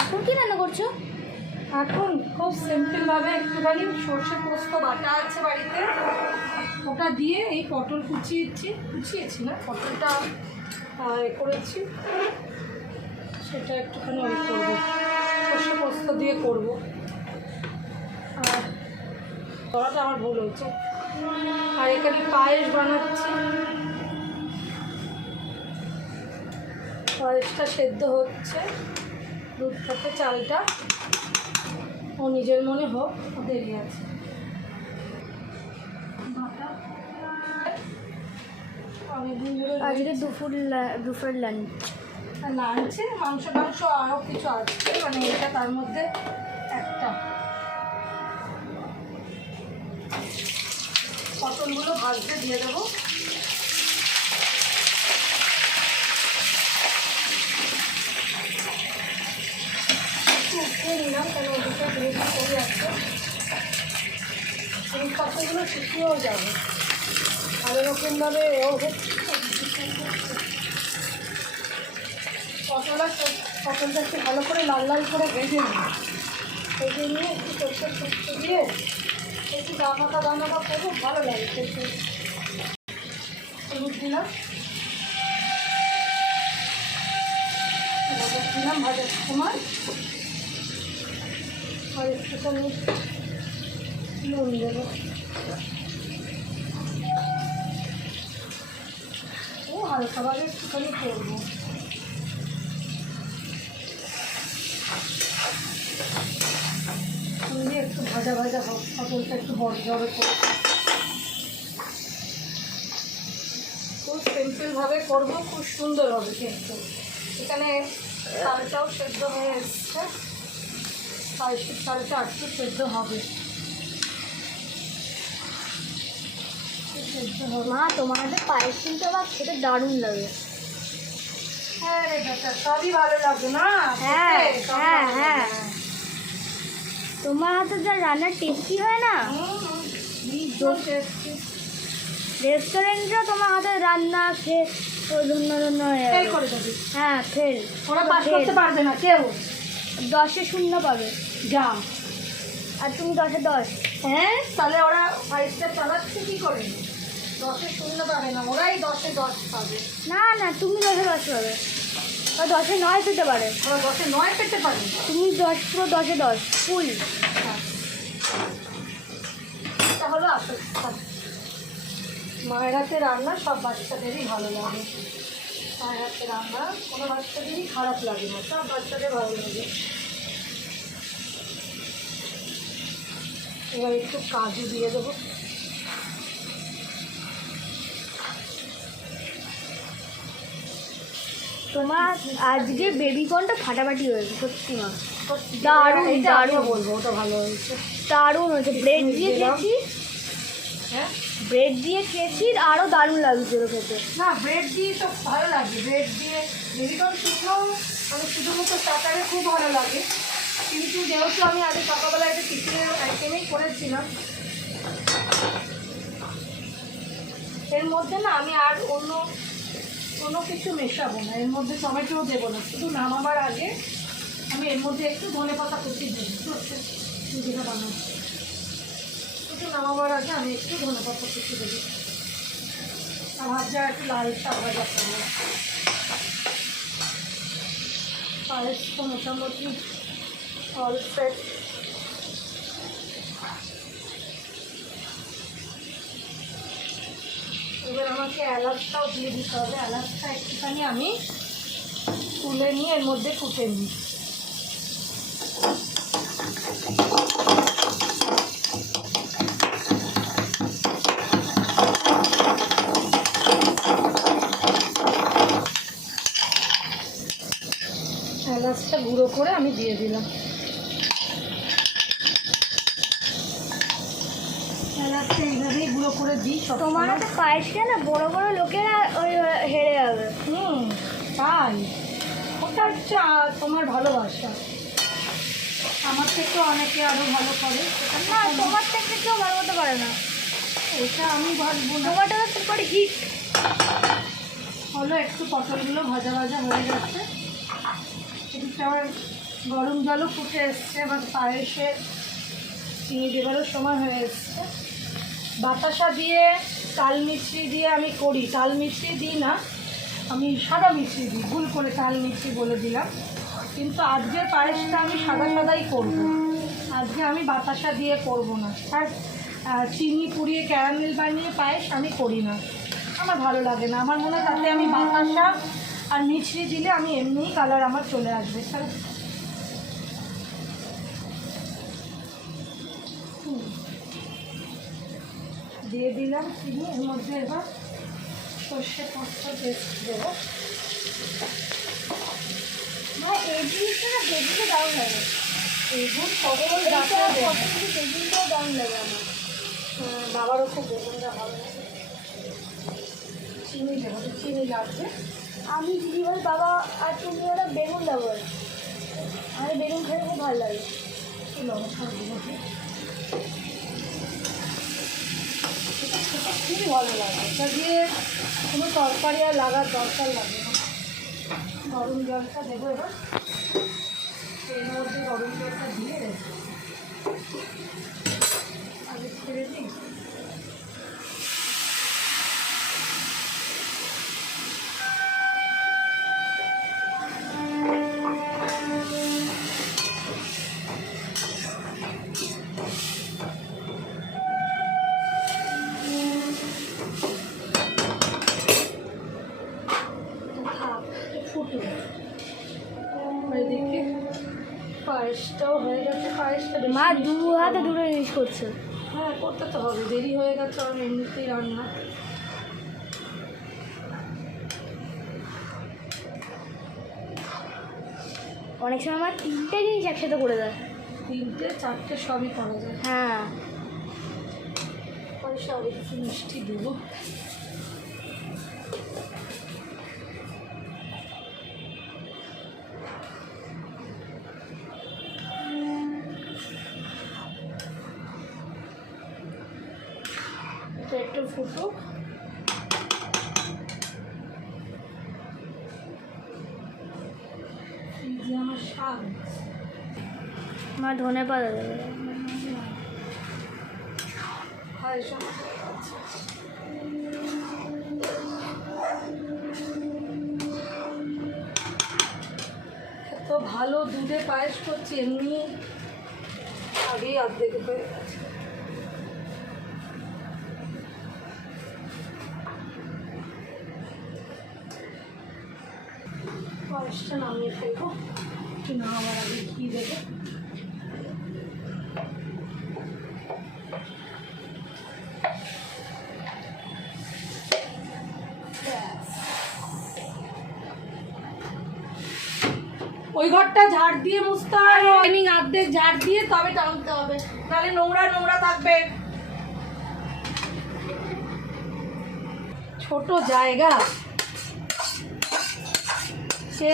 এখন কি রান্না করছো? এখন খুব সিম্পলভাবে একটুখানি সর্ষে পোস্ত বাটা আছে বাড়িতে, ওটা দিয়ে এই পটল কুচিয়েছি না, পটলটা করেছি, সেটা একটুখানি করবো, সর্ষে পোস্ত দিয়ে করবো। আর করাটা আমার ভুল হয়েছে। আর এখানে পায়েস বানাচ্ছি, পায়েসটা সেদ্ধ হচ্ছে, দুধ থেকে চালটা ও নিজের মনে হোক, দেরি আছে। আজকে দুপুর লাঞ্চে মাংস আরও কিছু আছে, মানে এটা তার মধ্যে একটা। পটলগুলো ভাজতে দিয়ে দেবো। উঠিয়ে নিলাম, কেন ওদিকে গ্রেভি করে আছে, এই পটলগুলো শুকিয়েও যাবে। আর এরকমভাবে পটলটা একটু ভালো করে লাল লাল করে ভেজে নিয়ে একটু সরষের পোস্ত দিয়ে একটু দামাকা করবো, ভালো লাগে খেতে। হলুদ দিলাম ভাজার সময়, আর একটুখানি নুন দেবো। ও হালকাভাবে একটুখানি করবো। দিয়ে একটু ভাজা হোক, পটলটা একটু বড় করে খুব সিম্পলভাবে করবো, খুব সুন্দর হবে কিন্তু। এখানে চালটাও সেদ্ধ হয়ে এসছে, পায়েসের চালটা একটু সেদ্ধ হবে। মা, তোমার হাতে পায়েস কিন্তু আবার খেতে দারুণ লাগে। হ্যাঁ রে বেটা, সবই ভালো লাগে না? হ্যাঁ হ্যাঁ হ্যাঁ, তোমার হাতে যা রান্না টেস্টি হয় না, রেস্টুরেন্টে তোমার হাতে রান্না খেয়ে ধন্য হয়ে যাবে। হ্যাঁ, ফেল। ওরা পাস করতে পারবে না কেউ, 10-এ 0 পাবে যা। আর তুমি 10-এ 10। হ্যাঁ, তাহলে ওরা 5টা চালাচ্ছে কি করে? 10-এ 0 পাবে না, ওরাই 10-এ 10 পাবে। না না, তুমি 10-এ 10 পাবে, আর 10-এ 9 পেতে পারে। ওরা 10-এ 9 পেতে পারে, তুমি 10 পুরো 10-এ 10 ফুল। এটা হলো আসল। মায়ের হাতে রান্না সব বাচ্চাদেরই ভালো লাগে। মায়ের হাতে রান্না কোনো বাচ্চাদেরই খারাপ লাগে না, সব বাচ্চাদের ভালো লাগে। এবার একটু কাজু দিয়ে দেবো। তোমার আজকে বেবিকর্নটা ফাটাফাটি হয়েছে, সত্যি মা, দারুণ দারুণ বলবো, ওটা ভালো হয়েছে, দারুণ হয়েছে। ব্রেড দিয়ে খেয়েছি, হ্যাঁ ব্রেড দিয়ে খেয়েছি, আরও দারুণ লাগছিল খেতে। না, ব্রেড দিয়ে তো ভালো লাগে, ব্রেড দিয়ে বেবিকর্ন শুকনোও মানে শুধুমাত্র স্টার্টারে খুব ভালো লাগে। কিন্তু যেহেতু আমি আগে সকালবেলা একটা টিফিনের আইটেমেই করেছিলাম, এর মধ্যে না আমি আর অন্য কোনো কিছু মেশাবো না, এর মধ্যে টমেটোও দেবো না, শুধু নামাবার আগে আমি এর মধ্যে একটু ধনেপাতা কুচি দেবো। যেটা বানাবো শুধু নামাবার আগে আমি একটু ধনেপাতা কুচি দেবো, আর ভাজা একটু লাল শাক ভাজা করবো। পায়েস তো মোটামুটি অল সেট। এবার আমাকে এলাচটাও দিয়ে দিতে হবে, এলাচটা একটুখানি আমি তুলে নিয়ে এর মধ্যে কুটে নিই। এলাচটা গুঁড়ো করে আমি দিয়ে দিলাম, এলাচটা এইভাবেই গুঁড়ো করে দিই। তোমার হাতে পায়েসটা না বড় বড় লোকেরা ওই হেরে যাবে। তাই ওটা হচ্ছে তোমার ভালোবাসা, আমার থেকে অনেকে আরও ভালো করে। না, তোমার থেকে কেউ ভালো করতে পারে না, এটা আমি ভাববো না। তোমারটা হচ্ছে পরে হিট হলো। একটু পটলগুলো ভাজা হয়ে গেছে, এদিকটা আমার গরম জলও ফুটে এসছে, এবার পায়েসে চিনি দেবারও সময় হয়ে এসছে। বাতাসা দিয়ে তাল মিছরি দিয়ে আমি করি, তাল মিছরি দিই না, আমি সাদা মিছরি দিই, ভুল করে তাল মিছরি বলে দিলাম। কিন্তু আজকের পায়েসটা আমি সাদা সাদাই করব, আজকে আমি বাতাসা দিয়ে করব না। আর চিনি পুড়িয়ে ক্যারামেল বানিয়ে পায়েস আমি করি না, আমার ভালো লাগে না। আমার মনে হয় তাতে আমি বাতাসা আর মিছরি দিলে আমি এমনিই কালার আমার চলে আসবে। তাহলে দিয়ে দিলাম চিনি, এর মধ্যে এবার সর্ষে পোস্ত পেস্ট দেবো। এই জিনিসটা না বেগুনটা দারুণ লাগে, বেগুন সকল বেগুনটাও দারুণ লাগে আমার। বাবারও খুব বেগুনটা ভালো লাগে। চিনি দেবো, চিনি লাগবে। আমি দিদিভাই বাবা আর তুমি ওরা বেগুন দেবো, আমি বেগুন খেতে খুব ভালো লাগে। খুবই ভালো লাগে, এটা দিয়ে কোনো তরকারি আর লাগার দরকার লাগে না। গরম জলটা দেবো এবার, এর মধ্যে গরম জলটা দিয়ে আগে ছেড়ে দিই। এদিকে পায়েসটাও হয়ে গেছে, পায়েসটা মা দু হাতে দুটো জিনিস করছে। হ্যাঁ করতে তো হবে, দেরি হয়ে গেছে আর এমনিতেই রান্না। অনেক সময় আমার 3টে জিনিস একসাথে করে দেয়, 3টে 4টে সবই করা যায়। হ্যাঁ পয়সা আর একটু মিষ্টি দেবো। একটু ফুটুক, এই যে আমার শাক, মা ধনে পাতা দেবে। পায়েস আমার হয়ে গেছে। এত ভালো দুধে পায়েস করছি, এমনি আগেই অর্ধেক হয়ে গেছে। পায়েসটা নামিয়ে ফেলবো, একটু নামাবার আগে ঘি দেবো। ওই ঘরটা ঝাড় দিয়ে মুছতে হবে, অর্ধেক ঝাড় দিয়ে তবে টানতে হবে, তাহলে নোংরা নোংরা থাকবে। ছোট জায়গা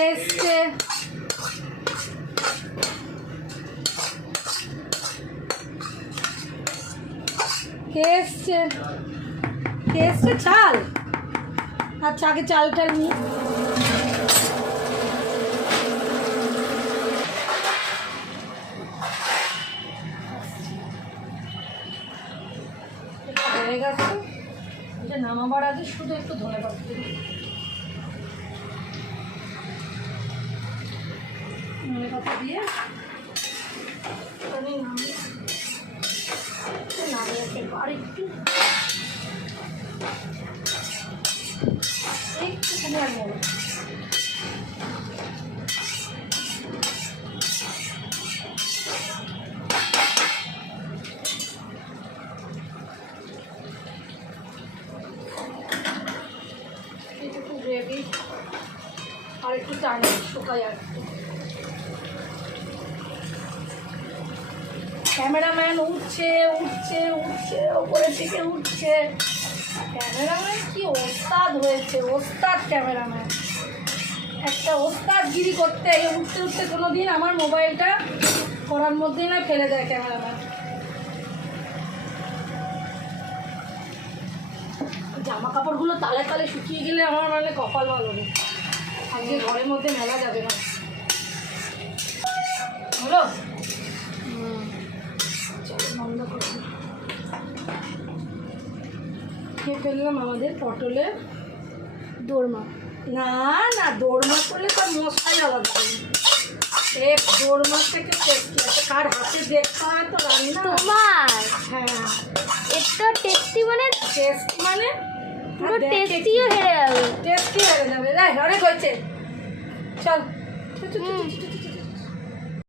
এসছে, কে এসছে চাল। আচ্ছা আগে চালটা নিই। হয়ে গেছে, এটা নামাবার আগে শুধু একটু ধনে পাতা দিই। ধনে পাতা দিয়ে আমি নামিয়ে ফেলবো। আর একটুখানি আর নেব, একটু গ্রেভি আর একটু টানি শুকাই। আর ক্যামেরাম্যান উঠছে উঠছে উঠছে, ওপরের দিকে উঠছে। ক্যামেরাম্যান কি ওস্তাদ হয়েছে, ওস্তাদ ক্যামেরাম্যান, একটা ওস্তাদগিরি করতে উঠতে উঠতে কোনো দিন আমার মোবাইলটা করার মধ্যেই না ফেলে দেয় ক্যামেরাম্যান। জামা কাপড়গুলো তালে তালে শুকিয়ে গেলে আমার মানে কপাল ভালো নেই, আজকে ঘরের মধ্যে মেলা যাবে না। চলো চলো বন্ধ করো। খেয়ে ফেললাম আমাদের পটলের দোরমা। না না, দৌড় মাছ করলে তার মশলাই আলাদা হবে। এ দৌড় মাছটাকে টেস্টি আছে, কার হাতে দেখতে হয় তো রান্না। তোমার হ্যাঁ এটা টেস্টি মানে টেস্ট মানে পুরো টেস্টিও হেরে যাবে। টেস্টি হয়ে যাবে। অনেক হয়েছে, চল।